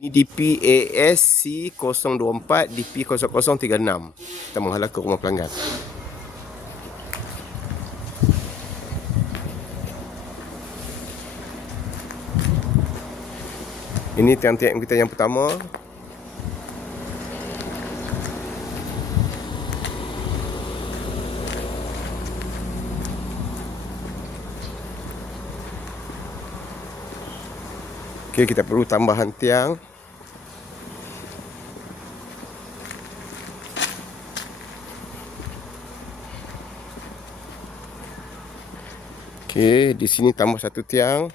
Ini DP ASC024 DP0036. Kita menghala ke rumah pelanggan. Ini tiang-tiang kita yang pertama. Okey, kita perlu tambahan tiang. Okey, di sini tambah satu tiang.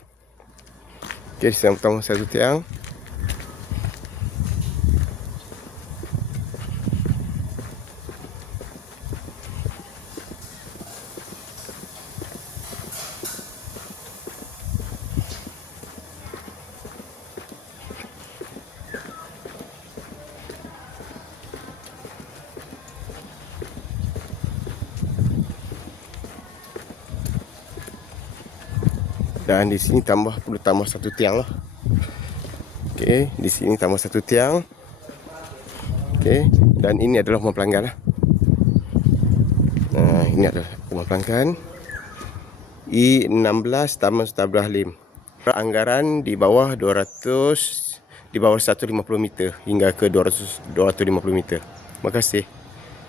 Okey, di sini tambah satu tiang. Dan di sini perlu tambah satu tiang lah. Okey, di sini tambah satu tiang. Okey, dan ini adalah rumah pelanggan lah. Ini adalah rumah pelanggan. E16 Taman Sultan Halim. Anggaran di bawah 150 meter hingga ke 250 meter. Terima kasih.